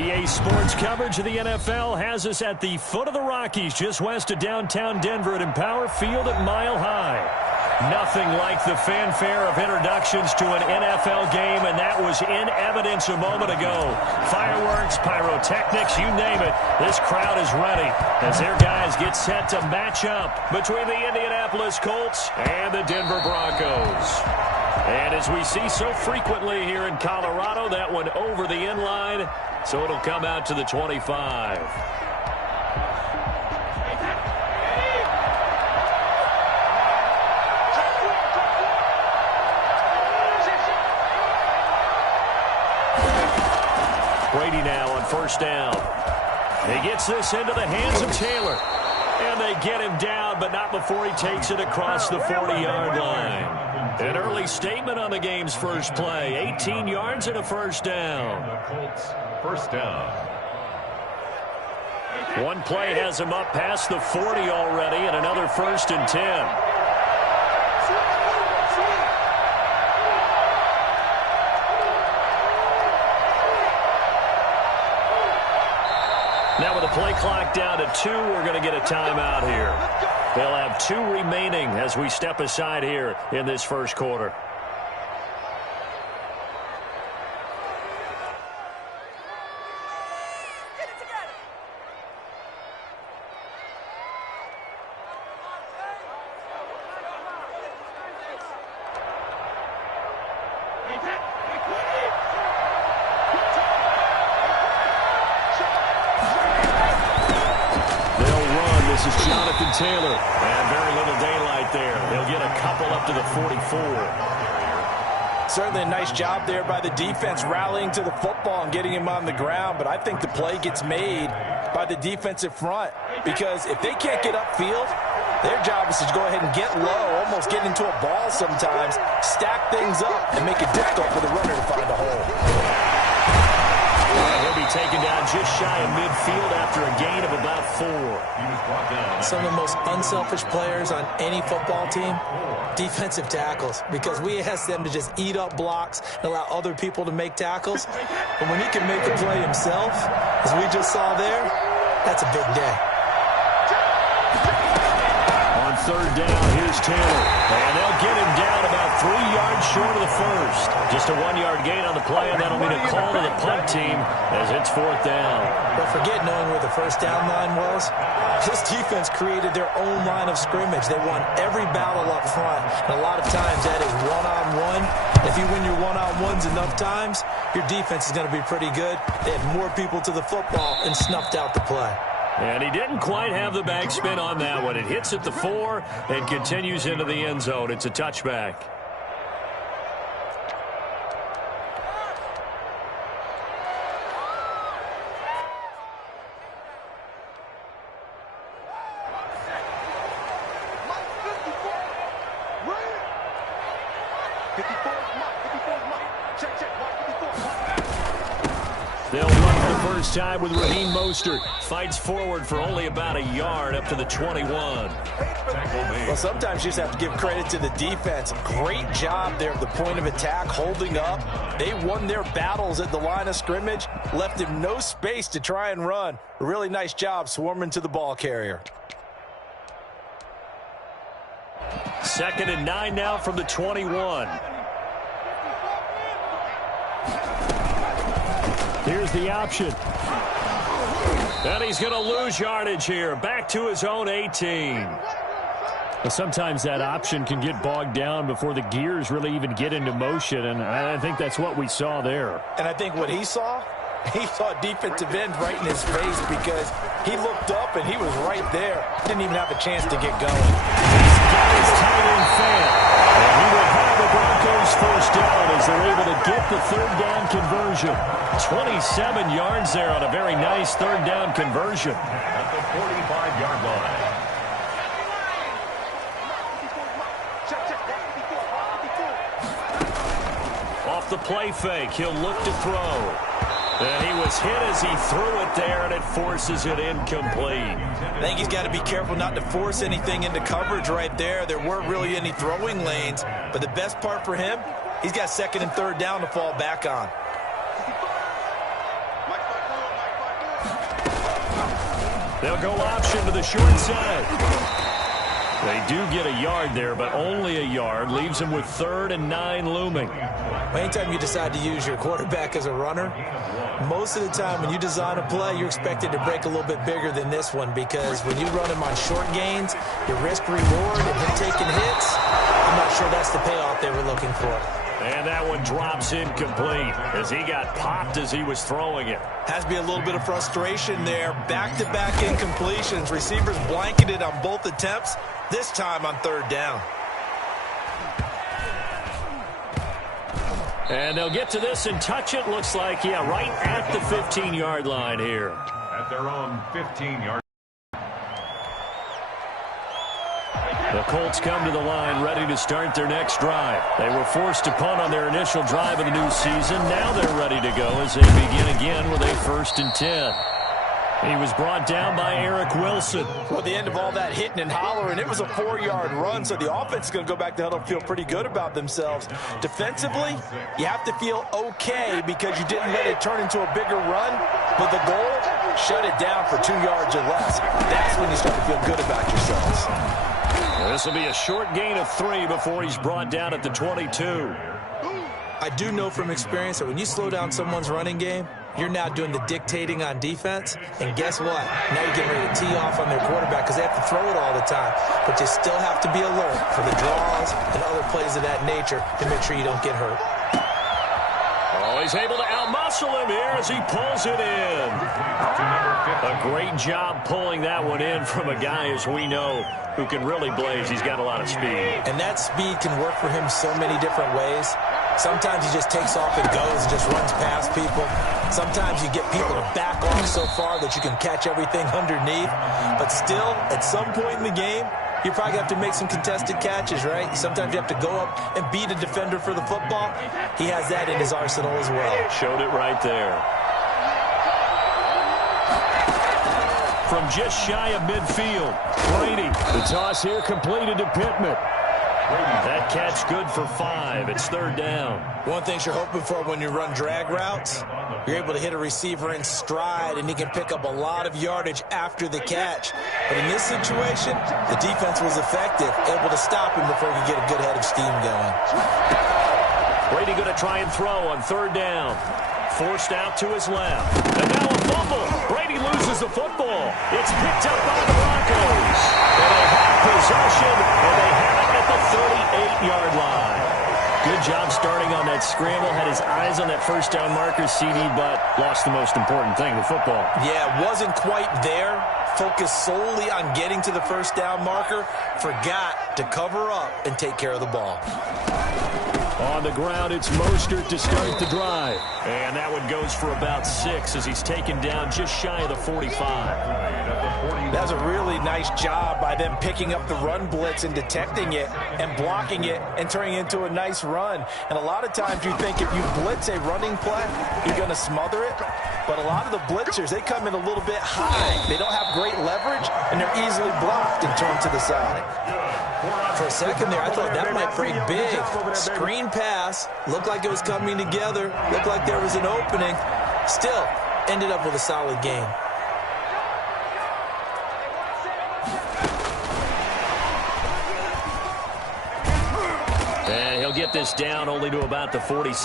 EA Sports coverage of the NFL has us at the foot of the Rockies, just west of downtown Denver at Empower Field at Mile High. Nothing like the fanfare of introductions to an NFL game, and that was in evidence a moment ago. Fireworks, pyrotechnics, you name it. This crowd is ready as their guys get set to match up between the Indianapolis Colts and the Denver Broncos. And as we see so frequently here in Colorado, that one over the inline, so it'll come out to the 25. Brady now on first down. He gets this into the hands of Taylor. And they get him down, but not before he takes it across the 40-yard line. An early statement on the game's first play. 18 yards and a first down. First down. One play has him up past the 40 already, and another 1st and 10. Now with the play clock down to 2, we're going to get a timeout here. They'll have 2 remaining as we step aside here in this first quarter. Taylor, and very little daylight there. They'll get a couple up to the 44. Certainly a nice job there by the defense rallying to the football and getting him on the ground, but I think the play gets made by the defensive front because if they can't get upfield, their job is to go ahead and get low, almost get into a ball sometimes, stack things up, and make it difficult for the runner to find a hole. He'll be taken down just shy of midfield after a gain of about 4. Some of the most unselfish players on any football team, defensive tackles, because we ask them to just eat up blocks and allow other people to make tackles. But when he can make the play himself, as we just saw there, that's a big day. On third down, here's Taylor. And they'll get him down about 3 yards short of the first. Just a 1-yard gain on the play, and that'll mean a call to the punt team as it's 4th down. But forget knowing where the first down line was. This defense created their own line of scrimmage. They won every battle up front, and a lot of times that is one-on-one. If you win your one-on-ones enough times, your defense is going to be pretty good. They had more people to the football and snuffed out the play. And he didn't quite have the backspin on that one. It hits at the 4 and continues into the end zone. It's a touchback. They'll run for the first time with Raheem Mostert. Fights forward for only about a yard up to the 21. Well, sometimes you just have to give credit to the defense. Great job there at the point of attack, holding up. They won their battles at the line of scrimmage, left him no space to try and run. A really nice job swarming to the ball carrier. 2nd and 9 now from the 21. Here's the option. And he's going to lose yardage here. Back to his own 18. Well, sometimes that option can get bogged down before the gears really even get into motion, and I think that's what we saw there. And I think what he saw defensive end right in his face because he looked up and he was right there. Didn't even have a chance to get going. He's got his tight end fan. And he will have the Broncos first down as they're able to get the 3rd down conversion. 27 yards there on a very nice 3rd down conversion. At the 45-yard line. Off the play fake, he'll look to throw. And he was hit as he threw it there, and it forces it incomplete. I think he's got to be careful not to force anything into coverage right there. There weren't really any throwing lanes, but the best part for him, he's got 2nd and 3rd down to fall back on. They'll go option to the short side. They do get a yard there, but only a yard. Leaves them with 3rd and 9 looming. Anytime you decide to use your quarterback as a runner, most of the time when you design a play, you're expected to break a little bit bigger than this one, because when you run him on short gains, your risk-reward and him taking hits, I'm not sure that's the payoff they were looking for. And that one drops incomplete as he got popped as he was throwing it. Has to be a little bit of frustration there. Back-to-back incompletions. Receivers blanketed on both attempts, this time on 3rd down. And they'll get to this and touch it. Looks like, yeah, right at the 15-yard line here. At their own 15-yard. The Colts come to the line ready to start their next drive. They were forced to punt on their initial drive of the new season. Now they're ready to go as they begin again with a 1st and 10. He was brought down by Eric Wilson. Well, the end of all that hitting and hollering, it was a 4-yard run, so the offense is going to go back to huddle and feel pretty good about themselves. Defensively, you have to feel okay because you didn't let it turn into a bigger run, but the goal, shut it down for 2 yards or less. That's when you start to feel good about yourselves. This will be a short gain of 3 before he's brought down at the 22. I do know from experience that when you slow down someone's running game, you're now doing the dictating on defense. And guess what? Now you're getting ready to tee off on their quarterback because they have to throw it all the time. But you still have to be alert for the draws and other plays of that nature to make sure you don't get hurt. Oh, he's able to outmuscle him here as he pulls it in. A great job pulling that one in from a guy, as we know, who can really blaze. He's got a lot of speed. And that speed can work for him so many different ways. Sometimes he just takes off and goes and just runs past people. Sometimes you get people to back off so far that you can catch everything underneath. But still, at some point in the game, you probably have to make some contested catches, right? Sometimes you have to go up and beat a defender for the football. He has that in his arsenal as well. Showed it right there. From just shy of midfield, Brady. The toss here completed to Pittman. That catch good for 5. It's 3rd down. One thing you're hoping for when you run drag routes, you're able to hit a receiver in stride, and he can pick up a lot of yardage after the catch. But in this situation, the defense was effective, able to stop him before he could get a good head of steam going. Brady going to try and throw on 3rd down. Forced out to his left. And now a fumble. Brady loses the football. It's picked up by the Broncos. And they have possession, and they have it at the 38-yard line. Good job starting on that scramble. Had his eyes on that 1st down marker, CD, but lost the most important thing, the football. Yeah, wasn't quite there. Focused solely on getting to the 1st down marker. Forgot to cover up and take care of the ball. On the ground, it's Mostert to start the drive. And that one goes for about 6 as he's taken down just shy of the 45. That was a really nice job by them picking up the run blitz and detecting it and blocking it and turning it into a nice run. And a lot of times you think if you blitz a running play, you're going to smother it. But a lot of the blitzers, they come in a little bit high. They don't have great leverage, and they're easily blocked and turned to the side. For a second there, I thought that might break big. Screen pass. Looked like it was coming together. Looked like there was an opening. Still, ended up with a solid game. And he'll get this down only to about the 46.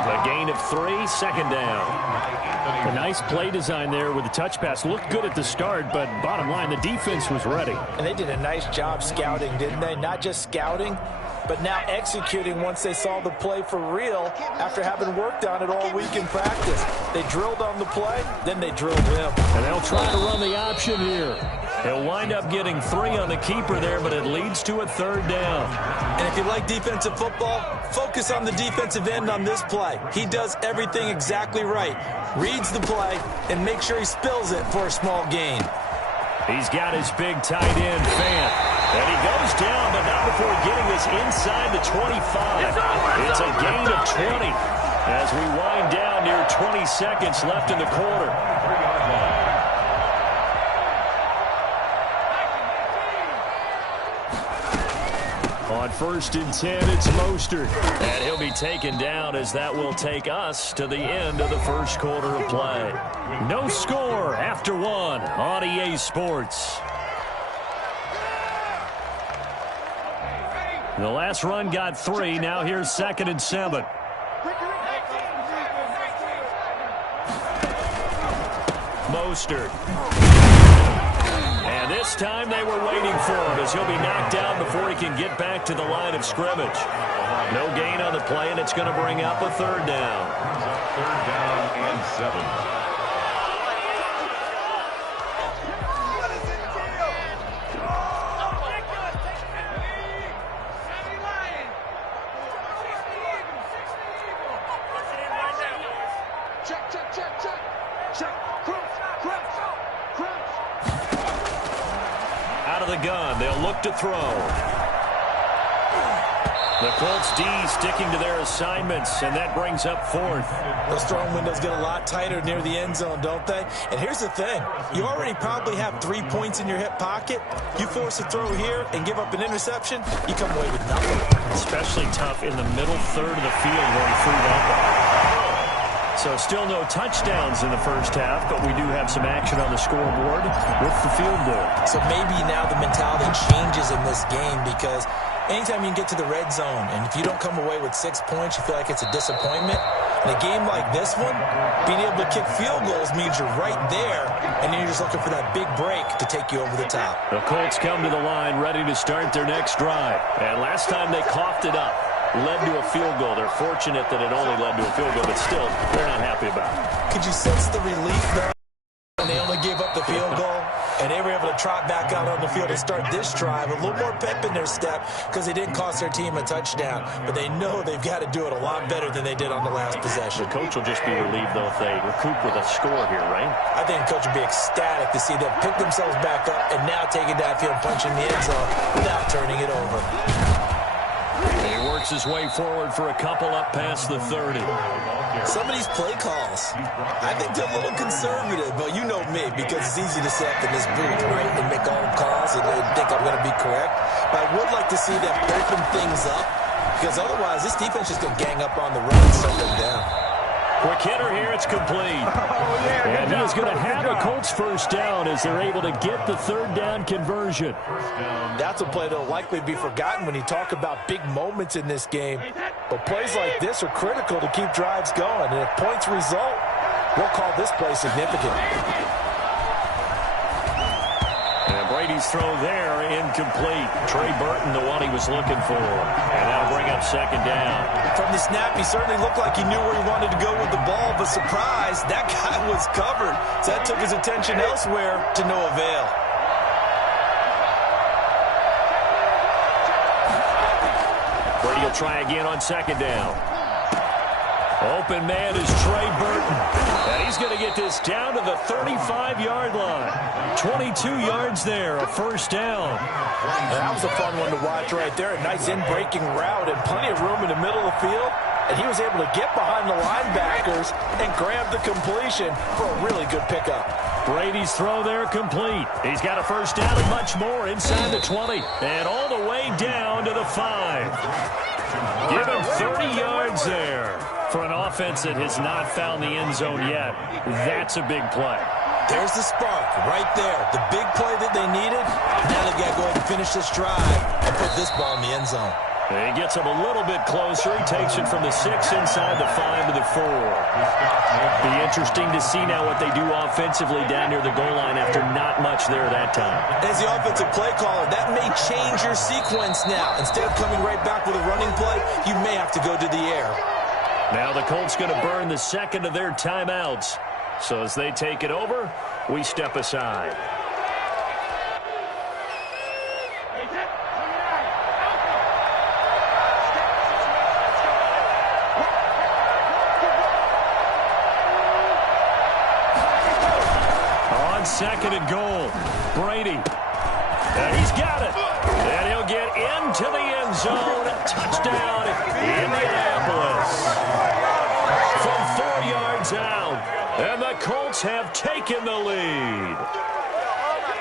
A gain of 3, 2nd down. A nice play design there with the touch pass. Looked good at the start, but bottom line, the defense was ready. And they did a nice job scouting, didn't they? Not just scouting, but now executing once they saw the play for real after having worked on it all week in practice. They drilled on the play, then they drilled him. And they'll try to run the option here. He'll wind up getting 3 on the keeper there, but it leads to a 3rd down. And if you like defensive football, focus on the defensive end on this play. He does everything exactly right. Reads the play and makes sure he spills it for a small gain. He's got his big tight end, Fant. And he goes down, but not before getting this inside the 25. It's a gain of 20 as we wind down near 20 seconds left in the quarter. On 1st and 10, it's Mostert. And he'll be taken down as that will take us to the end of the first quarter of play. No score after 1 on EA Sports. The last run got 3. Now here's 2nd and 7. Mostert. And this time they were waiting for him as he'll be knocked down before he can get back to the line of scrimmage. No gain on the play, and it's going to bring up a 3rd down. 3rd down and 7. Out of the gun, they'll look to throw. The Colts D sticking to their assignments, and that brings up 4th. Those throwing windows get a lot tighter near the end zone, don't they? And here's the thing. You already probably have 3 points in your hip pocket. You force a throw here and give up an interception, you come away with nothing. Especially tough in the middle third of the field where he threw that one. So still no touchdowns in the first half, but we do have some action on the scoreboard with the field goal. So maybe now the mentality changes in this game because anytime you can get to the red zone, and if you don't come away with 6 points, you feel like it's a disappointment. In a game like this one, being able to kick field goals means you're right there, and then you're just looking for that big break to take you over the top. The Colts come to the line ready to start their next drive. And last time they coughed it up, led to a field goal. They're fortunate that it only led to a field goal, but still, they're not happy about it. Could you sense the relief, though? And they only gave up the field goal, and they were able to trot back out on the field and start this drive. A little more pep in their step because they didn't cost their team a touchdown. But they know they've got to do it a lot better than they did on the last possession. The coach will just be relieved, though, if they recoup with a score here, right? I think the coach will be ecstatic to see them pick themselves back up and now take it downfield and punch in the end zone without turning it over. He works his way forward for a couple up past the 30. Some of these play calls, I think they're a little conservative, but you know me, because it's easy to sit up in this booth, right, and make all the calls and think I'm going to be correct. But I would like to see them open things up, because otherwise this defense is going to gang up on the run and shut them down. Quick hitter here, it's complete. And he is going to have a Colts first down as they're able to get the 3rd down conversion. That's a play that will likely be forgotten when you talk about big moments in this game. But plays like this are critical to keep drives going. And if points result, we'll call this play significant. And Brady's throw there, incomplete. Trey Burton, the one he was looking for. And that'll bring up 2nd down. From the snap, he certainly looked like he knew where he wanted to go with the ball, but surprise, that guy was covered. So that took his attention elsewhere to no avail. Brady will try again on 2nd down. Open man is Trey Burton. And he's going to get this down to the 35-yard line. 22 yards there, a first down. That was a fun one to watch right there. A nice in-breaking route and plenty of room in the middle of the field. And he was able to get behind the linebackers and grab the completion for a really good pickup. Brady's throw there complete. He's got a first down and much more inside the 20. And all the way down to the 5. Give him 30 yards there. For an offense that has not found the end zone yet, that's a big play. There's the spark right there. The big play that they needed. Now they've got to go ahead and finish this drive and put this ball in the end zone. He gets him a little bit closer. He takes it from the 6 inside the 5 to the 4. Be interesting to see now what they do offensively down near the goal line after not much there that time. As the offensive play caller, that may change your sequence now. Instead of coming right back with a running play, you may have to go to the air. Now the Colts going to burn the 2nd of their timeouts. So as they take it over, we step aside. On 2nd and goal, Brady. And he's got it. And he'll get into the end zone. Touchdown, Indianapolis. From 4 yards out. And the Colts have taken the lead.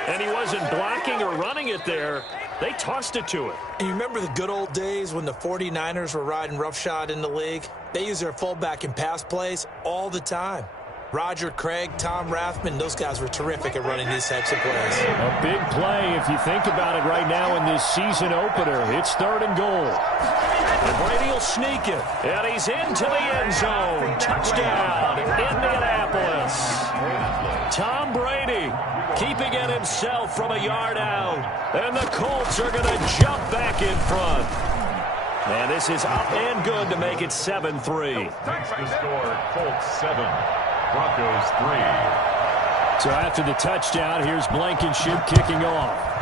And he wasn't blocking or running it there. They tossed it to him. And you remember the good old days when the 49ers were riding roughshod in the league? They used their fullback in pass plays all the time. Roger Craig, Tom Rathman, those guys were terrific at running these types of plays. A big play if you think about it right now in this season opener. It's 3rd and goal. And Brady will sneak it. And he's into the end zone. Touchdown, Indianapolis. Tom Brady keeping it himself from a yard out. And the Colts are going to jump back in front. And this is up and good to make it 7-3. The score, Colts 7, Broncos 3. So after the touchdown, here's Blankenship kicking off.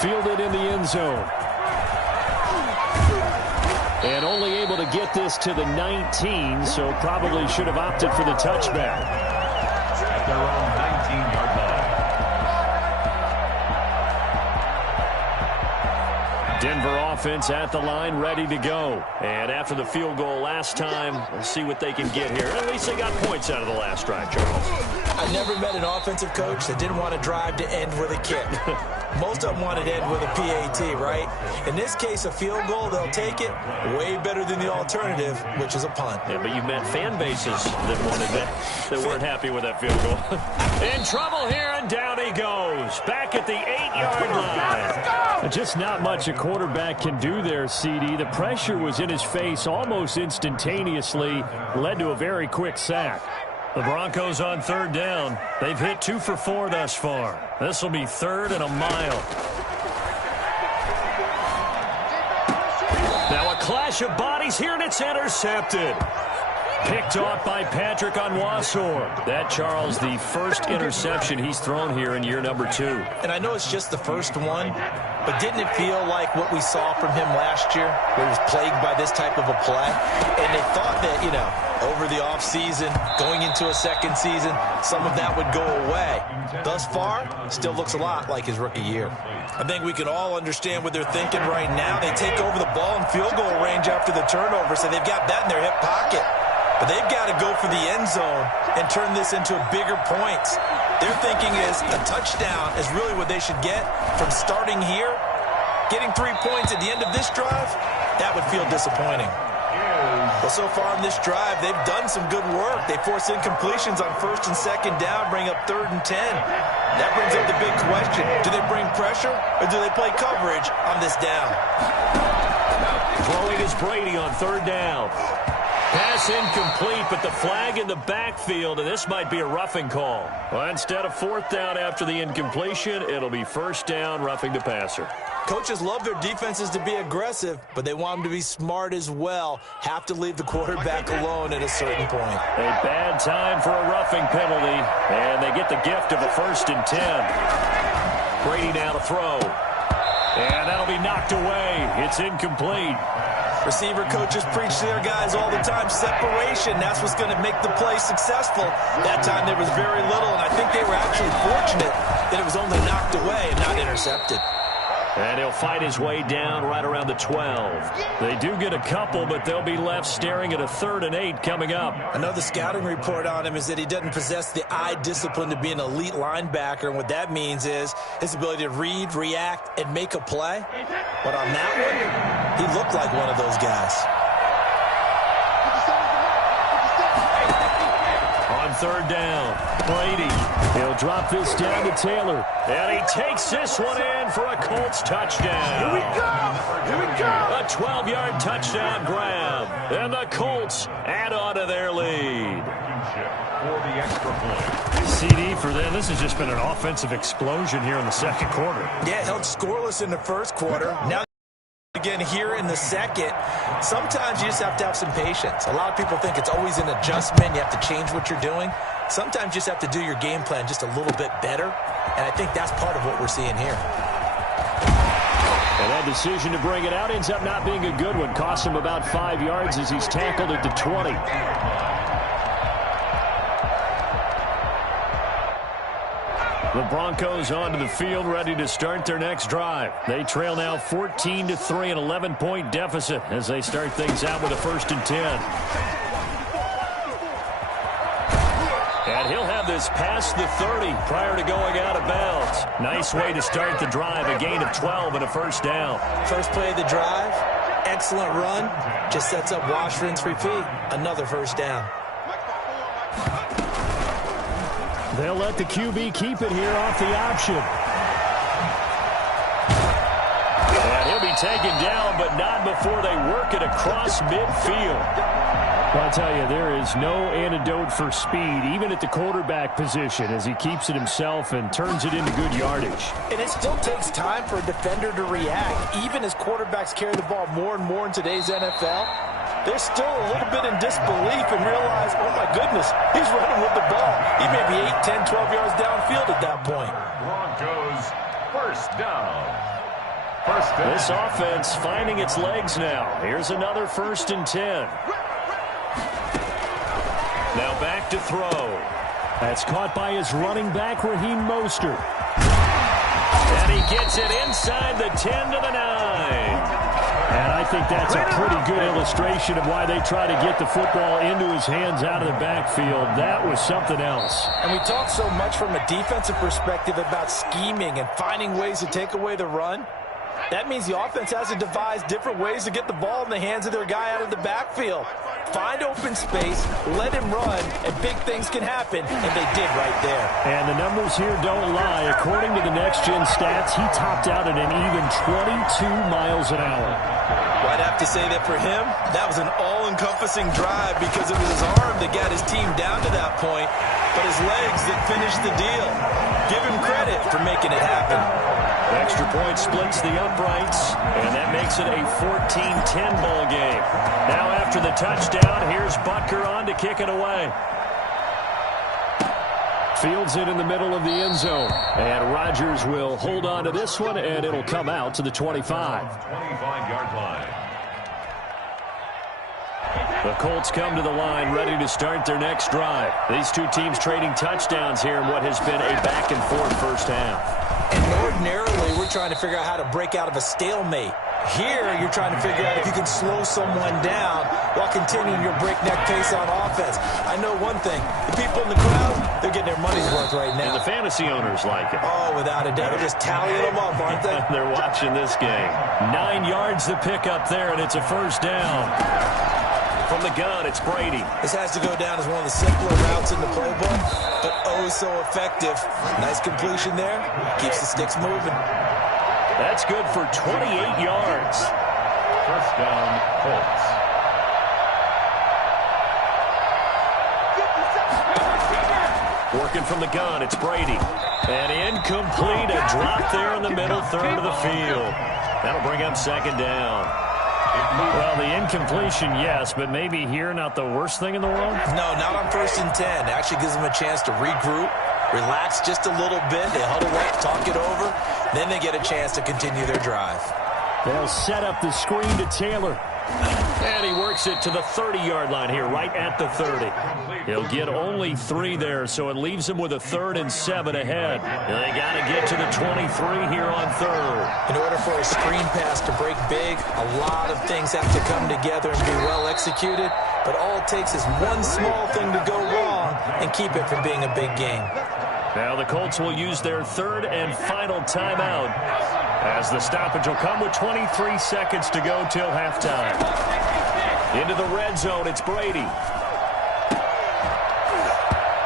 Fielded in the end zone. And only able to get this to the 19, so probably should have opted for the touchback. At their own 19-yard line. Denver offense at the line, ready to go. And after the field goal last time, we'll see what they can get here. At least they got points out of the last drive, Charles. I never met an offensive coach that didn't want to drive to end with a kick. Most of them wanted to end with a PAT, right? In this case, a field goal, they'll take it way better than the alternative, which is a punt. Yeah, but you've met fan bases that wanted that weren't happy with that field goal. In trouble here, and down he goes. Back at the 8-yard line. Just not much a quarterback can do there, CD. The pressure was in his face almost instantaneously, led to a very quick sack. The Broncos on 3rd down. They've hit 2 for 4 thus far. This will be 3rd and a mile. Now a clash of bodies here, and it's intercepted. Picked off by Patrick Onwuasor. That, Charles, the first interception he's thrown here in year number 2. And I know it's just the first one, but didn't it feel like what we saw from him last year, where he was plagued by this type of a play? And they thought that, you know, over the offseason, going into a second season, some of that would go away. Thus far, still looks a lot like his rookie year. I think we can all understand what they're thinking right now. They take over the ball in field goal range after the turnover, so they've got that in their hip pocket. But they've got to go for the end zone and turn this into bigger points. Their thinking is a touchdown is really what they should get from starting here. Getting 3 points at the end of this drive, that would feel disappointing. Well, so far in this drive, they've done some good work. They force incompletions on 1st and 2nd down, bring up 3rd and 10. That brings up the big question. Do they bring pressure or do they play coverage on this down? Throwing is Brady on 3rd down. Pass incomplete, but the flag in the backfield, and this might be a roughing call. Well, instead of 4th down after the incompletion, it'll be 1st down, roughing the passer. Coaches love their defenses to be aggressive, but they want them to be smart as well. Have to leave the quarterback alone at a certain point. A bad time for a roughing penalty, and they get the gift of a 1st and 10. Brady now to throw. And that'll be knocked away. It's incomplete. Receiver coaches preach to their guys all the time. Separation, that's what's going to make the play successful. That time there was very little, and I think they were actually fortunate that it was only knocked away and not intercepted. And he'll fight his way down right around the 12. They do get a couple, but they'll be left staring at a 3rd and 8 coming up. Another scouting report on him is that he doesn't possess the eye discipline to be an elite linebacker, and what that means is his ability to read, react, and make a play. But on that one, he looked like one of those guys. On 3rd down, Brady. He'll drop this down to Taylor. And he takes this one in for a Colts touchdown. Here we go! Here we go! A 12-yard touchdown grab. And the Colts add on to their lead. For the extra point. CD for them. This has just been an offensive explosion here in the 2nd quarter. Yeah, held scoreless in the 1st quarter. Now again here in the 2nd. Sometimes you just have to have some patience. A lot of people think it's always an adjustment. You have to change what you're doing. Sometimes you just have to do your game plan just a little bit better, and I think that's part of what we're seeing here. And that decision to bring it out ends up not being a good one. Costs him about 5 yards as he's tackled at the 20. The Broncos onto the field, ready to start their next drive. They trail now 14-3, an 11-point deficit as they start things out with a 1st and 10. And he'll have this past the 30 prior to going out of bounds. Nice way to start the drive, a gain of 12 and a first down. First play of the drive, excellent run, just sets up wash, rinse, repeat. Another first down. They'll let the QB keep it here off the option. And he'll be taken down, but not before they work it across midfield. Well, I'll tell you, there is no antidote for speed, even at the quarterback position, as he keeps it himself and turns it into good yardage. And it still takes time for a defender to react. Even as quarterbacks carry the ball more and more in today's NFL, they're still a little bit in disbelief and realize, oh, my goodness, he's running with the ball. He may be 8, 10, 12 yards downfield at that point. Broncos first down. First down. This offense finding its legs now. Here's another 1st and 10. Now back to throw. That's caught by his running back, Raheem Mostert. And he gets it inside the 10 to the 9. And I think that's a pretty good illustration of why they try to get the football into his hands out of the backfield. That was something else. And we talk so much from a defensive perspective about scheming and finding ways to take away the run. That means the offense has to devise different ways to get the ball in the hands of their guy out of the backfield. Find open space, let him run, and big things can happen, and they did right there. And the numbers here don't lie. According to the next-gen stats, he topped out at an even 22 miles an hour. Well, I'd have to say that for him, that was an all-encompassing drive because it was his arm that got his team down to that point, but his legs that finished the deal. Give him credit for making it happen. Extra point splits the uprights, and that makes it a 14-10 ball game. Now after the touchdown, here's Butker on to kick it away. Fields it in the middle of the end zone. And Rodgers will hold on to this one, and it'll come out to the 25. 25-yard line. The Colts come to the line ready to start their next drive. These two teams trading touchdowns here in what has been a back-and-forth first half. And ordinarily, we're trying to figure out how to break out of a stalemate. Here, you're trying to figure out if you can slow someone down while continuing your breakneck pace on offense. I know one thing. The people in the crowd, they're getting their money's worth right now. And the fantasy owners like it. Oh, without a doubt. They're just tallying them up, aren't they? They're watching this game. 9 yards the pick up there, and it's a first down. From the gun, it's Brady. This has to go down as one of the simpler routes in the playbook, but oh so effective. Nice completion there. Keeps the sticks moving. That's good for 28 yards. First down, Colts. Working from the gun, it's Brady. And incomplete, a drop there in the middle third of the field. That'll bring up second down. Well, the incompletion, yes, but maybe here not the worst thing in the world? No, not on 1st and 10. It actually gives them a chance to regroup, relax just a little bit. They huddle up, talk it over. Then they get a chance to continue their drive. They'll set up the screen to Taylor. And he works it to the 30-yard line here, right at the 30. He'll get only 3 there, so it leaves him with a 3rd and 7 ahead. They got to get to the 23 here on 3rd. In order for a screen pass to break big, a lot of things have to come together and be well executed. But all it takes is one small thing to go wrong and keep it from being a big game. Now the Colts will use their 3rd and final timeout, as the stoppage will come with 23 seconds to go till halftime. Into the red zone, it's Brady.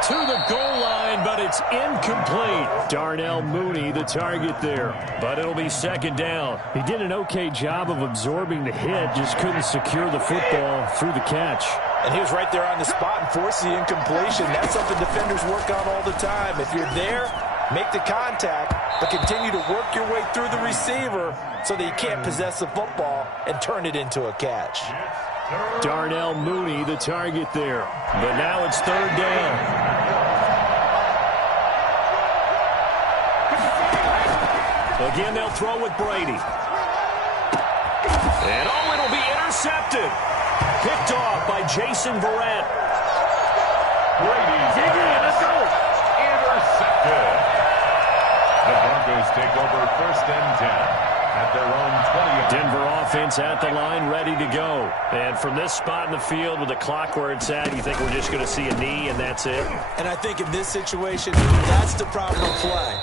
To the goal line, but it's incomplete. Darnell Mooney, the target there. But it'll be second down. He did an okay job of absorbing the hit, just couldn't secure the football through the catch. And he was right there on the spot and forced the incompletion. That's something defenders work on all the time. If you're there, make the contact, but continue to work your way through the receiver so that you can't possess the football and turn it into a catch. Darnell Mooney, the target there. But now it's 3rd down. Again, they'll throw with Brady. And oh, it'll be intercepted. Picked off by Jason Verrett. Brady, let's go. Intercepted. The Broncos take over 1st and 10. at their own 20. Denver offense at the line, ready to go. And from this spot in the field with the clock where it's at, you think we're just going to see a knee and that's it? And I think in this situation, that's the proper play.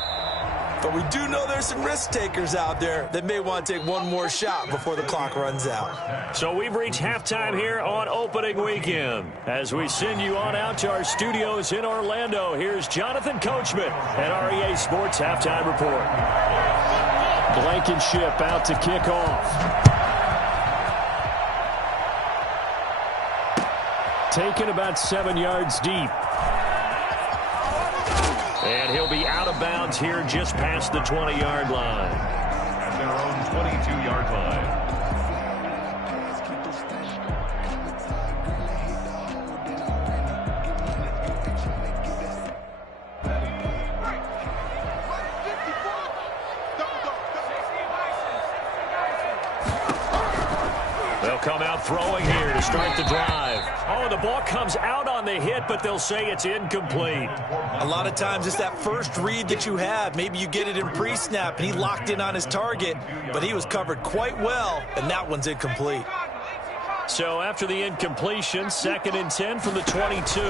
But we do know there's some risk takers out there that may want to take one more shot before the clock runs out. So we've reached halftime here on opening weekend. As we send you on out to our studios in Orlando, here's Jonathan Coachman at REA Sports Halftime Report. Blankenship out to kick off. Taken about 7 yards deep. And he'll be out of bounds here just past the 20-yard line. At their own 22-yard line. They'll come out throwing here to start the drive. Oh, the ball comes out on the hit, but they'll say it's incomplete. A lot of times it's that first read that you have. Maybe you get it in pre-snap, and he locked in on his target, but he was covered quite well, and that one's incomplete. So after the incompletion, 2nd and 10 from the 22.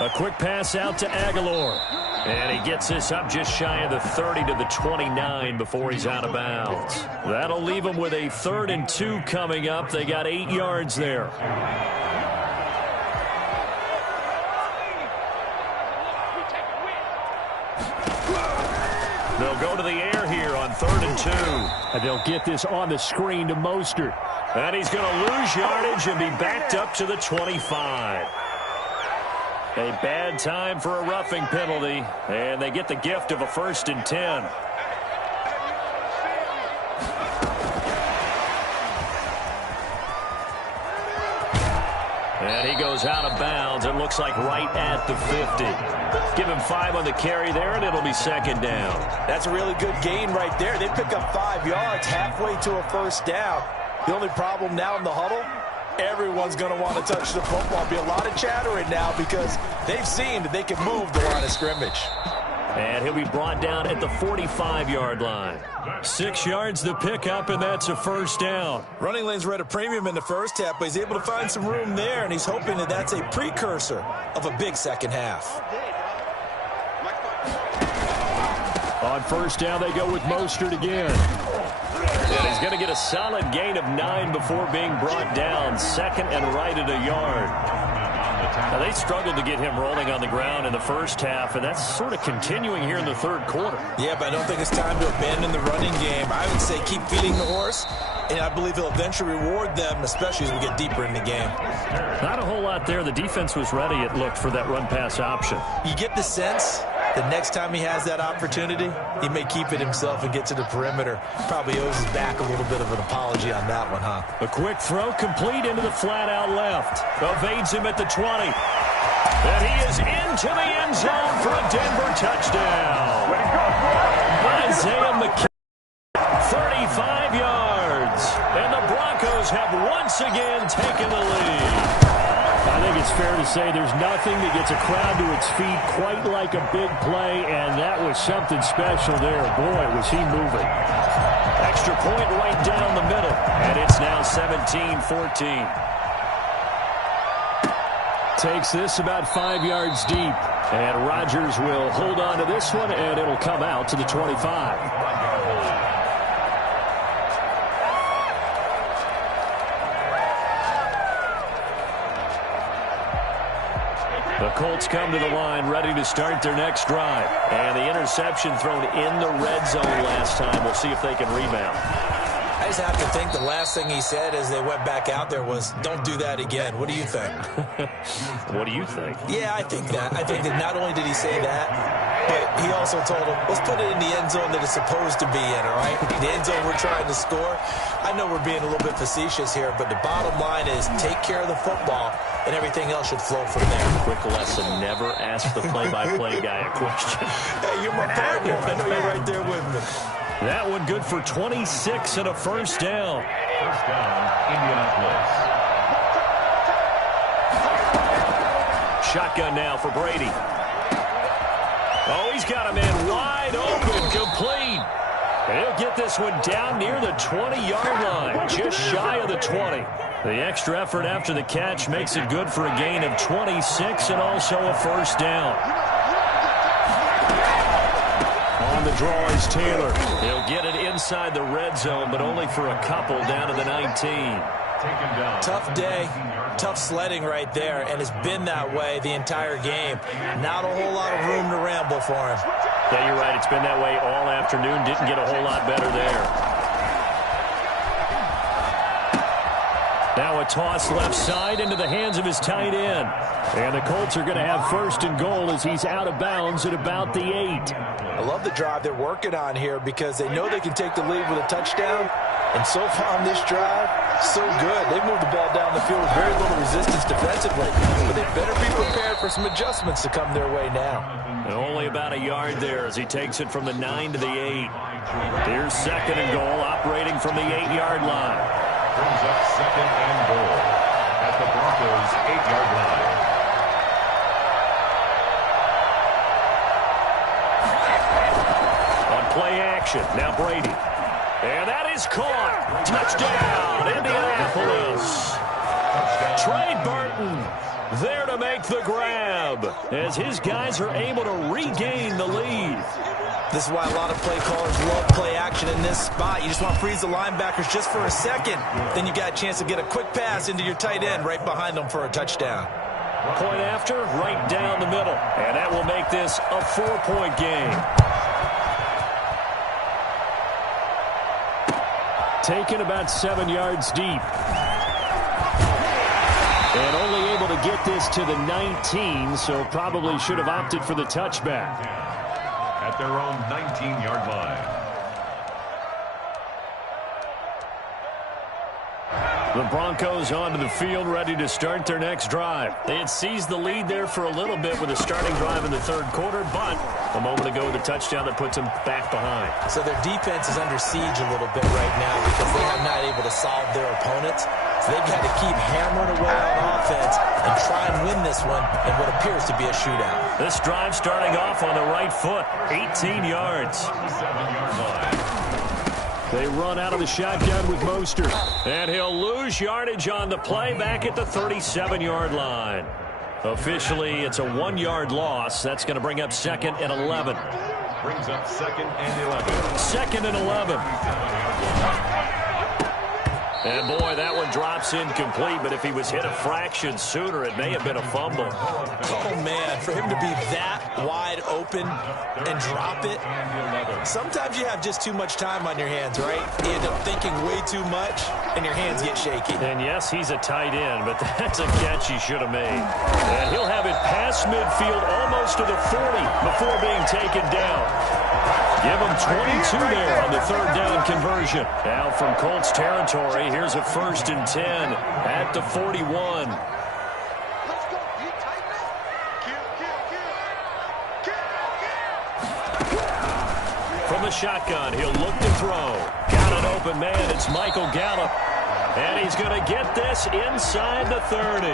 A quick pass out to Aguilar. And he gets this up just shy of the 30 to the 29 before he's out of bounds. That'll leave him with a 3rd and 2 coming up. They got 8 yards there. They'll go to the air here on 3rd and 2. And they'll get this on the screen to Mostert. And he's going to lose yardage and be backed up to the 25. A bad time for a roughing penalty, and they get the gift of a 1st and 10. And he goes out of bounds. It looks like right at the 50. Give him 5 on the carry there, and it'll be 2nd down. That's a really good gain right there. They pick up 5 yards halfway to a 1st down. The only problem now in the huddle, everyone's going to want to touch the football. Be a lot of chattering now because they've seen that they can move the line of scrimmage. And he'll be brought down at the 45-yard line. 6 yards to pick up, and that's a 1st down. Running lanes were at a premium in the first half, but he's able to find some room there, and he's hoping that that's a precursor of a big second half. On 1st down, they go with Mostert again. And he's going to get a solid gain of 9 before being brought down. 2nd and right at a yard. Now, they struggled to get him rolling on the ground in the first half, and that's sort of continuing here in the 3rd quarter. Yeah, but I don't think it's time to abandon the running game. I would say keep feeding the horse, and I believe he'll eventually reward them, especially as we get deeper in the game. Not a whole lot there. The defense was ready, it looked, for that run-pass option. You get the sense the next time he has that opportunity, he may keep it himself and get to the perimeter. Probably owes his back a little bit of an apology on that one, huh? A quick throw complete into the flat-out left. Evades him at the 20. And he is into the end zone for a Denver touchdown. Isaiah McKinney, 35 yards. And the Broncos have once again taken the lead. I think it's fair to say there's nothing that gets a crowd to its feet quite like a big play, and that was something special there. Boy, was he moving. Extra point right down the middle, and it's now 17-14. Takes this about 5 yards deep, and Rodgers will hold on to this one, and it'll come out to the 25. The Colts come to the line ready to start their next drive. And the interception thrown in the red zone last time. We'll see if they can rebound. I just have to think the last thing he said as they went back out there was, don't do that again. What do you think? What do you think? Yeah, I think that. I think that not only did he say that, but he also told him, let's put it in the end zone that it's supposed to be in, all right? The end zone we're trying to score. I know we're being a little bit facetious here, but the bottom line is take care of the football, and everything else should flow from there. Quick lesson, never ask the play-by-play guy a question. Hey, you're my partner. I know you're right there with me. That one good for 26 and a 1st down. 1st down, Indianapolis. Shotgun now for Brady. Oh, he's got a man wide open, complete. And he'll get this one down near the 20-yard line, just shy of the 20. The extra effort after the catch makes it good for a gain of 26 and also a first down. On the draw is Taylor. He'll get it inside the red zone, but only for a couple down to the 19. Tough day, tough sledding right there, and it's been that way the entire game. Not a whole lot of room to ramble for him. Yeah, you're right. It's been that way all afternoon. Didn't get a whole lot better there. Now a toss left side into the hands of his tight end. And the Colts are going to have first and goal as he's out of bounds at about the 8. I love the drive they're working on here because they know they can take the lead with a touchdown. And so far on this drive, so good. They've moved the ball down the field with very little resistance defensively. But they better be prepared for some adjustments to come their way now. And only about a yard there as he takes it from the 9 to the 8. Here's second and goal, operating from the 8-yard line. Brings up second and goal at the Broncos' 8-yard line. On play action, now Brady. And that is caught. Touchdown, Indianapolis. Trey Burton there to make the grab as his guys are able to regain the lead. This is why a lot of play callers love play action in this spot. You just want to freeze the linebackers just for a second. Then you got a chance to get a quick pass into your tight end right behind them for a touchdown. Point after, right down the middle. And that will make this a 4-point game. Taken about 7 yards deep. And only able to get this to the 19, so probably should have opted for the touchback. At their own 19-yard line. The Broncos onto the field, ready to start their next drive. They had seized the lead there for a little bit with a starting drive in the third quarter, but a moment ago, the touchdown that puts them back behind. So their defense is under siege a little bit right now because they are not able to solve their opponents. So they've got to keep hammering away on offense and try and win this one in what appears to be a shootout. This drive starting off on the right foot, 18 yards. 7-yard line. They run out of the shotgun with Mostert. And he'll lose yardage on the play back at the 37-yard line. Officially, it's a 1-yard loss. That's going to bring up second and 11. Brings up second and 11. Second and 11. And, boy, that one drops incomplete, but if he was hit a fraction sooner, it may have been a fumble. Oh, man, for him to be that wide open and drop it, sometimes you have just too much time on your hands, right? You end up thinking way too much, and your hands get shaky. And, yes, he's a tight end, but that's a catch he should have made. And he'll have it past midfield almost to the 40 before being taken down. Give him 22 there on the third down conversion. Now from Colts territory, here's a 1st and 10 at the 41. From the shotgun, he'll look to throw. Got an open man, it's Michael Gallup. And he's going to get this inside the 30.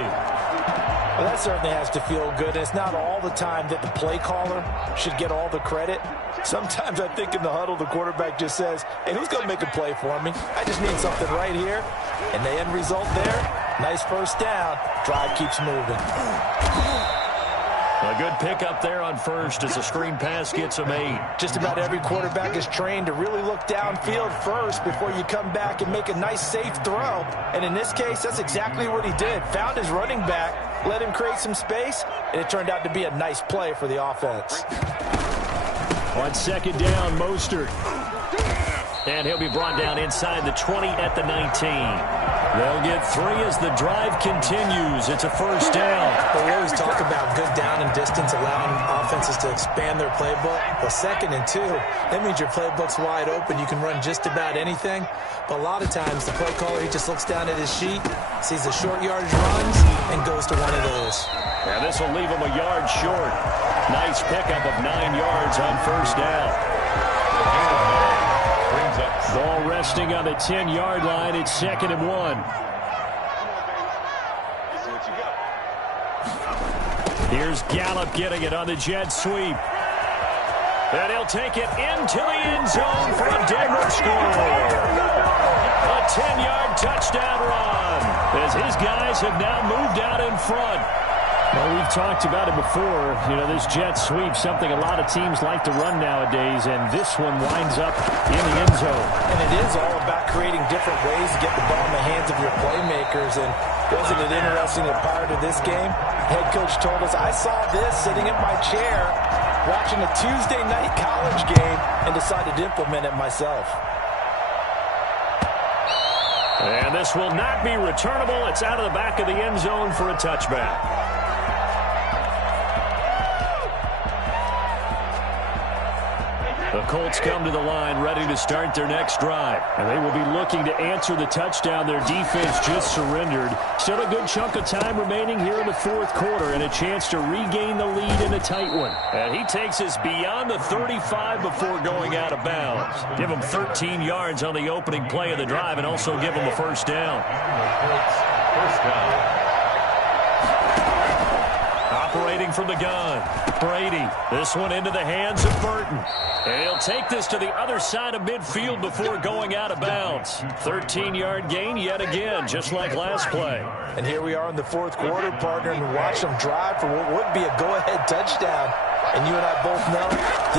Well, that certainly has to feel good. It's not all the time that the play caller should get all the credit. Sometimes I think in the huddle, the quarterback just says, hey, who's going to make a play for me? I just need something right here. And the end result there, nice first down. Drive keeps moving. A good pickup there on first as a screen pass gets him 8. Just about every quarterback is trained to really look downfield first before you come back and make a nice, safe throw. And in this case, that's exactly what he did. Found his running back, let him create some space, and it turned out to be a nice play for the offense. On second down, Mostert. And he'll be brought down inside the 20 at the 19. They'll get 3 as the drive continues. It's a first down. Well, we always talk about good down and distance, allowing offenses to expand their playbook. Well, 2nd and 2, that means your playbook's wide open. You can run just about anything. But a lot of times, the play caller, he just looks down at his sheet, sees the short yardage runs, and goes to one of those. Now this will leave him a yard short. Nice pickup of 9 yards on first down. Ball resting on the 10-yard line. It's 2nd and 1. Here's Gallup getting it on the jet sweep. And he'll take it into the end zone for a Denver score. A 10-yard touchdown run as his guys have now moved out in front. Well, we've talked about it before. You know, this jet sweep, something a lot of teams like to run nowadays, and this one winds up in the end zone. And it is all about creating different ways to get the ball in the hands of your playmakers. And wasn't it interesting that prior to this game, head coach told us, I saw this sitting in my chair watching a Tuesday night college game and decided to implement it myself. And this will not be returnable. It's out of the back of the end zone for a touchback. The Colts come to the line ready to start their next drive. And they will be looking to answer the touchdown their defense just surrendered. Still a good chunk of time remaining here in the fourth quarter and a chance to regain the lead in a tight one. And he takes us beyond the 35 before going out of bounds. Give him 13 yards on the opening play of the drive and also give him a first down. First down. Operating from the gun, Brady. This one into the hands of Burton. And he'll take this to the other side of midfield before going out of bounds. 13-yard gain yet again, just like last play. And here we are in the fourth quarter, partner, and watch them drive for what would be a go-ahead touchdown. And you and I both know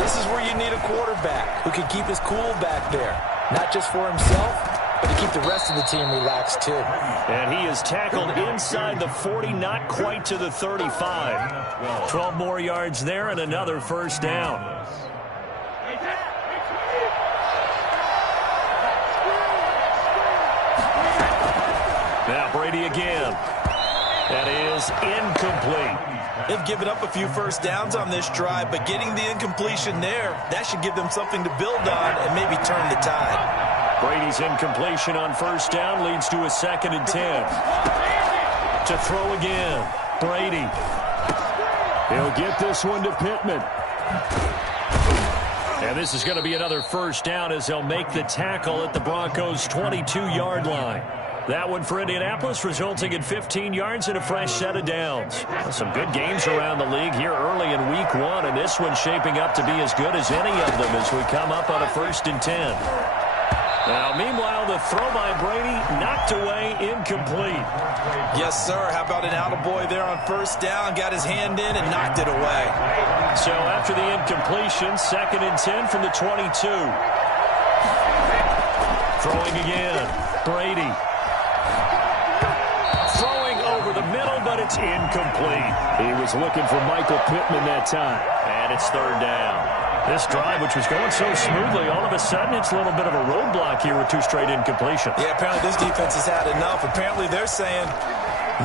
this is where you need a quarterback who can keep his cool back there. Not just for himself, but to keep the rest of the team relaxed too. And he is tackled inside the 40, not quite to the 35. 12 more yards there and another first down. Now Brady again. That is incomplete. They've given up a few first downs on this drive, but getting the incompletion there, that should give them something to build on and maybe turn the tide. Brady's incompletion on first down leads to a 2nd and 10. To throw again, Brady. He'll get this one to Pittman. And this is going to be another first down as they'll make the tackle at the Broncos' 22-yard line. That one for Indianapolis, resulting in 15 yards and a fresh set of downs. Some good games around the league here early in week 1, and this one's shaping up to be as good as any of them as we come up on a 1st and 10. Now, meanwhile, the throw by Brady knocked away, incomplete. Yes, sir. How about an attaboy there on first down? Got his hand in and knocked it away. So after the incompletion, 2nd and 10 from the 22. Throwing again, Brady. Throwing over the middle, but it's incomplete. He was looking for Michael Pittman that time. And it's 3rd down. This drive, which was going so smoothly, all of a sudden it's a little bit of a roadblock here with 2 straight incompletions. Yeah, apparently this defense has had enough. Apparently they're saying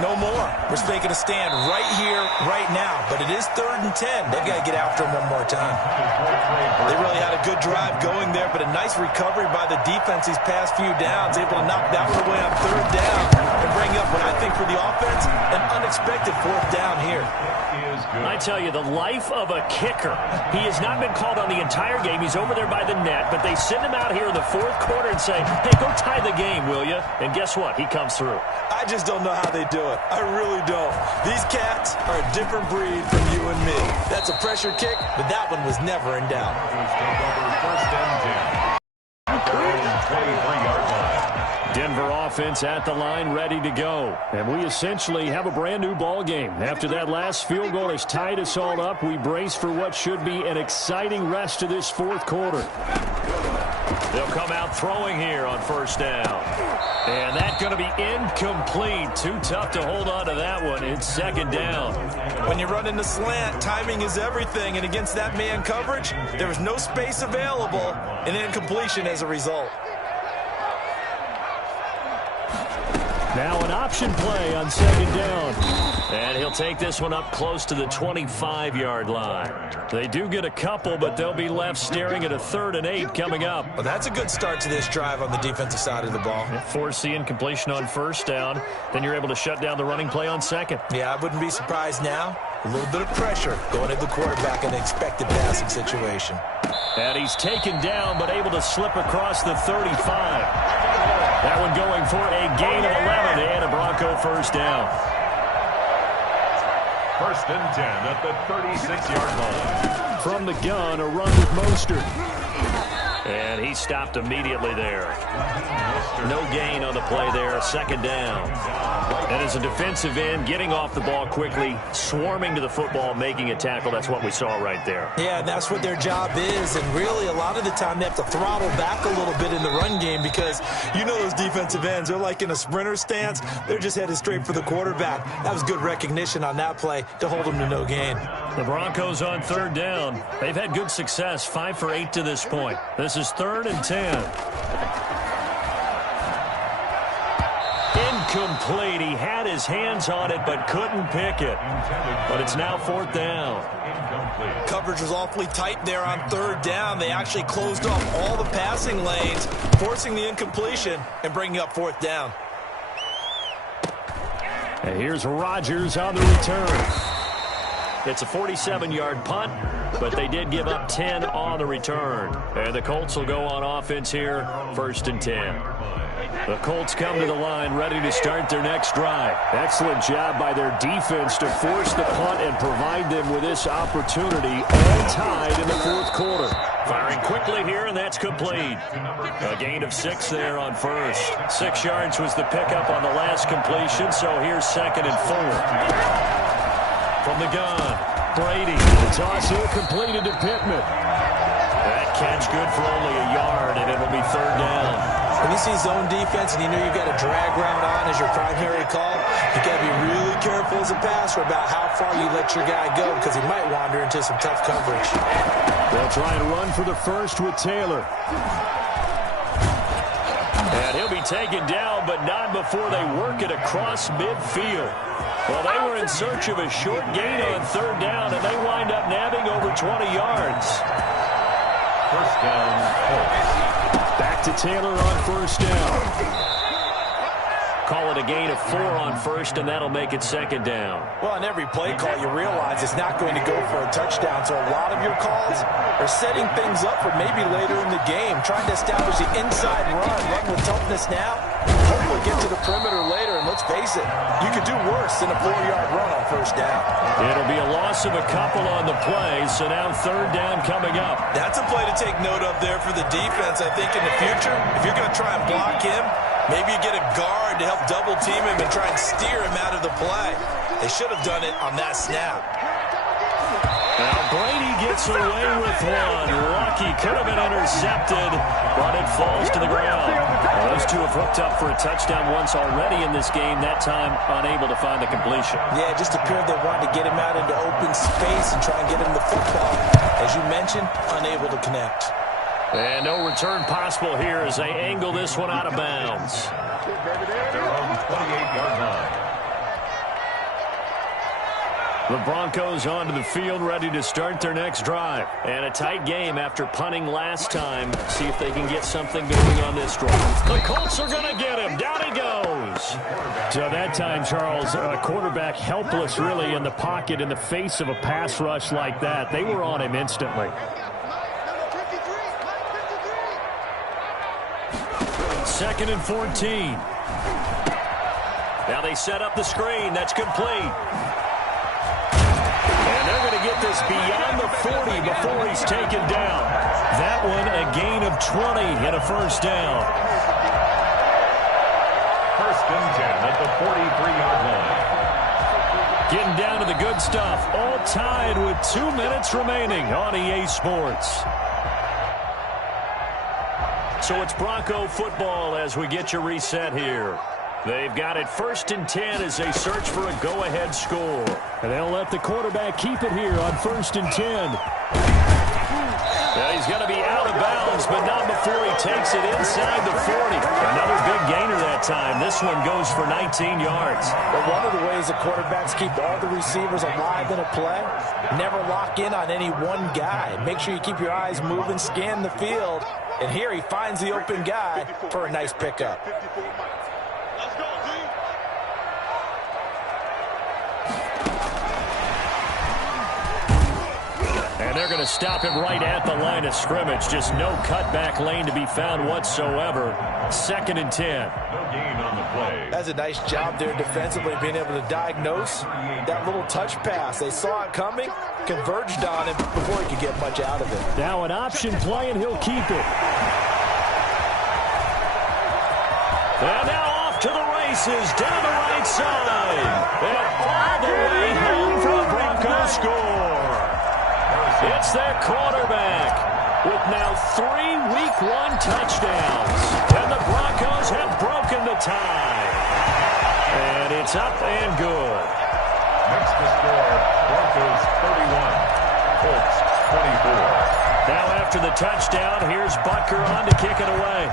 no more. We're taking a stand right here, right now. But it is 3rd and 10. They've got to get after him one more time. They really had a good drive going there, but a nice recovery by the defense these past few downs, able to knock that one away on 3rd down and bring up what I think for the offense, an unexpected 4th down here. I tell you, the life of a kicker. He has not been called on the entire game. He's over there by the net, but they send him out here in the 4th quarter and say, hey, go tie the game, will you? And guess what? He comes through. I just don't know how they do it. I really don't. These cats are a different breed from you and me. That's a pressure kick, but that one was never in doubt. First and 10. 23-yard line. Denver offense at the line, ready to go. And we essentially have a brand new ball game. After that last field goal has tied us all up, we brace for what should be an exciting rest of this 4th quarter. They'll come out throwing here on first down. And that's going to be incomplete. Too tough to hold on to that one. It's 2nd down. When you run in the slant, timing is everything. And against that man coverage, there was no space available, and incompletion as a result. Now an option play on 2nd down. And he'll take this one up close to the 25-yard line. They do get a couple, but they'll be left staring at a 3rd and 8 coming up. Well, that's a good start to this drive on the defensive side of the ball. Force the incompletion on first down. Then you're able to shut down the running play on 2nd. Yeah, I wouldn't be surprised now. A little bit of pressure going at the quarterback in an expected passing situation. And he's taken down, but able to slip across the 35. That one going for a gain of 11 and a Bronco first down. 1st and 10 at the 36-yard line. from the gun, a run with Mostert. And he stopped immediately there. No gain on the play there, second down. And as a defensive end, getting off the ball quickly, swarming to the football, making a tackle, that's what we saw right there. Yeah, that's what their job is, and really a lot of the time they have to throttle back a little bit in the run game because you know those defensive ends, they're like in a sprinter stance. They're just headed straight for the quarterback. That was good recognition on that play to hold them to no gain. The Broncos on third down. They've had good success, 5 for 8 to this point. This is 3rd and 10. Incomplete. He had his hands on it but couldn't pick it. But it's now 4th down. Coverage was awfully tight there on 3rd down. They actually closed off all the passing lanes, forcing the incompletion and bringing up 4th down. And here's Rodgers on the return. It's a 47-yard punt, but they did give up 10 on the return. And the Colts will go on offense here, 1st and 10. The Colts come to the line ready to start their next drive. Excellent job by their defense to force the punt and provide them with this opportunity, all tied in the 4th quarter. Firing quickly here, and that's complete. A gain of 6 there on 1st. 6 yards was the pickup on the last completion, so here's 2nd and 4. From the gun, Brady. The toss here completed to Pittman. That catch good for only a yard, and it'll be 3rd down. When you see zone defense and you know you've got a drag route on as your primary call, you got to be really careful as a passer about how far you let your guy go because he might wander into some tough coverage. They'll try and run for the first with Taylor. And he'll be taken down, but not before they work it across midfield. Well, they were in search of a short gain on 3rd down, and they wind up nabbing over 20 yards. 1st down, Colts. Back to Taylor on 1st down. Call it a gain of 4 on 1st, and that'll make it 2nd down. Well, on every play call, you realize it's not going to go for a touchdown, so a lot of your calls are setting things up for maybe later in the game, trying to establish the inside run with toughness now, hopefully get to the perimeter later, and let's face it, you could do worse than a 4-yard run on 1st down. It'll be a loss of a couple on the play, so now 3rd down coming up. That's a play to take note of there for the defense, I think, in the future. If you're going to try and block him, maybe you get a guard to help double team him and try and steer him out of the play. They should have done it on that snap. Now Brady gets away with one. Lucky, could have been intercepted, but it falls to the ground. Well, those two have hooked up for a touchdown once already in this game, that time unable to find the completion. Yeah, it just appeared they wanted to get him out into open space and try and get him the football. As you mentioned, unable to connect. And no return possible here as they angle this one out of bounds. They're on the 28-yard line. The Broncos onto the field ready to start their next drive. And a tight game after punting last time. See if they can get something going on this drive. The Colts are going to get him. Down he goes. So that time, Charles, a quarterback helpless really in the pocket in the face of a pass rush like that. They were on him instantly. 2nd and 14. Now they set up the screen. That's complete. And they're going to get this beyond the 40 before he's taken down. That one a gain of 20 and a 1st down. 1st and 10 at the 43-yard line. Getting down to the good stuff. All tied with 2 minutes remaining on EA Sports. So it's Bronco football as we get you reset here. They've got it 1st and 10 as they search for a go-ahead score. And they'll let the quarterback keep it here on 1st and 10. Well, he's going to be out of bounds, but not before he takes it inside the 40. Another big gainer that time. This one goes for 19 yards. But one of the ways the quarterbacks keep all the receivers alive in a play, never lock in on any one guy. Make sure you keep your eyes moving, scan the field. And here he finds the open guy for a nice pickup. And they're going to stop him right at the line of scrimmage. Just no cutback lane to be found whatsoever. 2nd and 10. No gain on the play. That's a nice job there defensively, being able to diagnose that little touch pass. They saw it coming, converged on it before he could get much out of it. Now an option play, and he'll keep it. And now off to the races, down the right side. And all the way home for the Broncos score. It's their quarterback with now 3 Week 1 touchdowns. And the Broncos have broken the tie. And it's up and good. Next to score, Broncos 31, Colts 24. Now after the touchdown, here's Butker on to kick it away.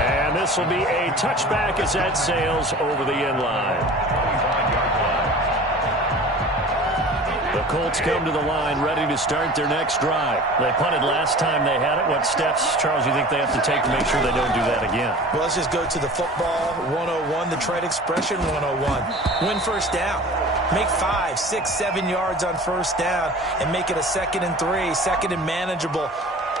And this will be a touchback as that sails over the end line. 25-yard line. The Colts come to the line ready to start their next drive. They punted last time they had it. What steps, Charles, you think they have to take to make sure they don't do that again? Well, let's just go to the football 101, the trade expression 101. Win first down. Make 5, 6, 7 yards on first down and make it a 2nd and 3, 2nd and manageable.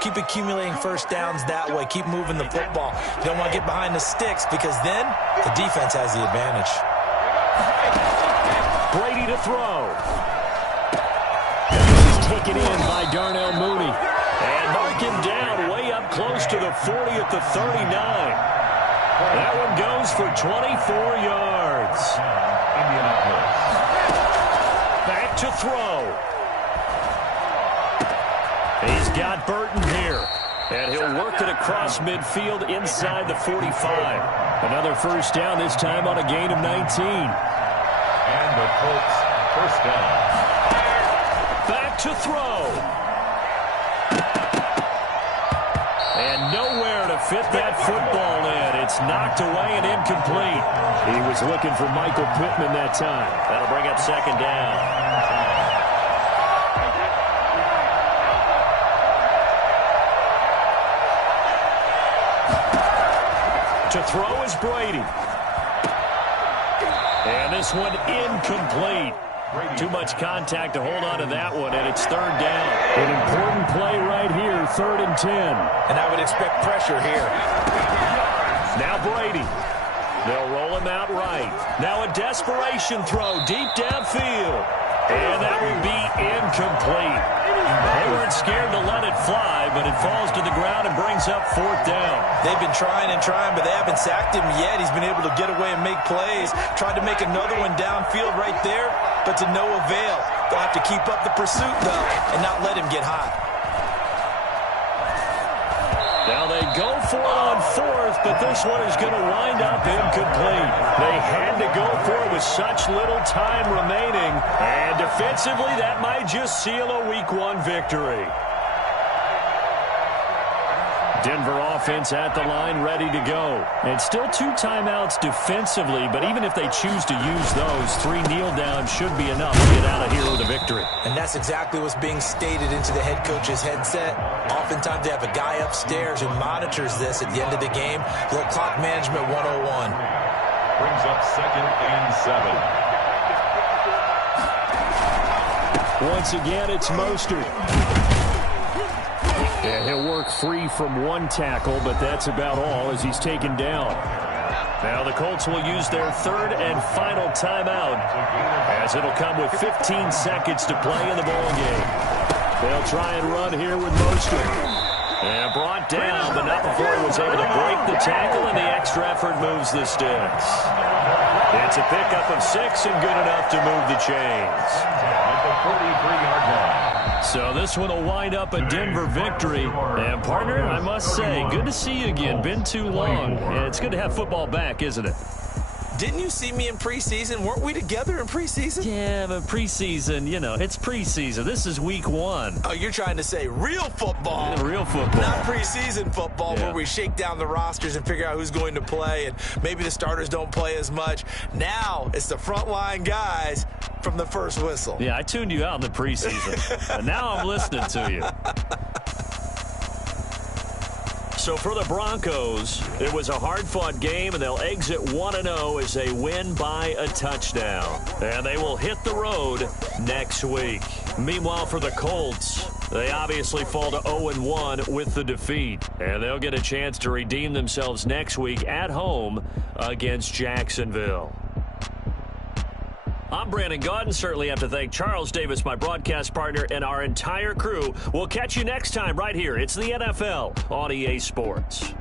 Keep accumulating first downs that way. Keep moving the football. You don't want to get behind the sticks because then the defense has the advantage. Brady to throw. This is taken in by Darnell Mooney. And mark him down way up close to the 40 at the 39. That one goes for 24 yards. Indianapolis. Back to throw. He's got Burton here. And he'll work it across midfield inside the 45. Another first down, this time on a gain of 19. And the Colts first down. Back to throw. And nowhere to fit that football in. It's knocked away and incomplete. He was looking for Michael Pittman that time. That'll bring up 2nd down. To throw is Brady. And this one incomplete. Too much contact to hold on to that one, and it's 3rd down. An important play right here, 3rd and 10. And I would expect pressure here. Now Brady. They'll roll him out right. Now a desperation throw deep downfield. And that will be incomplete. They weren't scared to let it fly, but it falls to the ground and brings up 4th down. They've been trying and trying, but they haven't sacked him yet. He's been able to get away and make plays. Tried to make another one downfield right there, but to no avail. They'll have to keep up the pursuit, though, and not let him get hot. Now they go for it on 4th, but this one is going to wind up incomplete. They had to go for it with such little time remaining, and defensively that might just seal a Week 1 victory. Denver offense at the line, ready to go. And still 2 timeouts defensively, but even if they choose to use those, 3 kneel downs should be enough to get out of here with a victory. And that's exactly what's being stated into the head coach's headset. Oftentimes they have a guy upstairs who monitors this at the end of the game. A little clock management 101. Brings up 2nd and 7. Once again, it's Mostert. And he'll work free from 1 tackle, but that's about all as he's taken down. Now the Colts will use their 3rd and final timeout, as it'll come with 15 seconds to play in the ballgame. They'll try and run here with Mostert. And brought down, but not before he was able to break the tackle, and the extra effort moves the sticks. It's a pickup of 6 and good enough to move the chains. At the 43-yard line. So this one will wind up a Denver victory. And, partner, I must say, good to see you again. Been too long. And it's good to have football back, isn't it? Didn't you see me in preseason? Weren't we together in preseason? Yeah, but preseason, you know, it's preseason. This is Week 1. Oh, you're trying to say real football. Yeah, real football. Not preseason football where we shake down the rosters and figure out who's going to play, and maybe the starters don't play as much. Now it's the frontline guys from the first whistle. Yeah, I tuned you out in the preseason. But now I'm listening to you. So for the Broncos, it was a hard-fought game, and they'll exit 1-0 as they win by a touchdown. And they will hit the road next week. Meanwhile, for the Colts, they obviously fall to 0-1 with the defeat. And they'll get a chance to redeem themselves next week at home against Jacksonville. I'm Brandon Gaudin. Certainly have to thank Charles Davis, my broadcast partner, and our entire crew. We'll catch you next time right here. It's the NFL on EA Sports.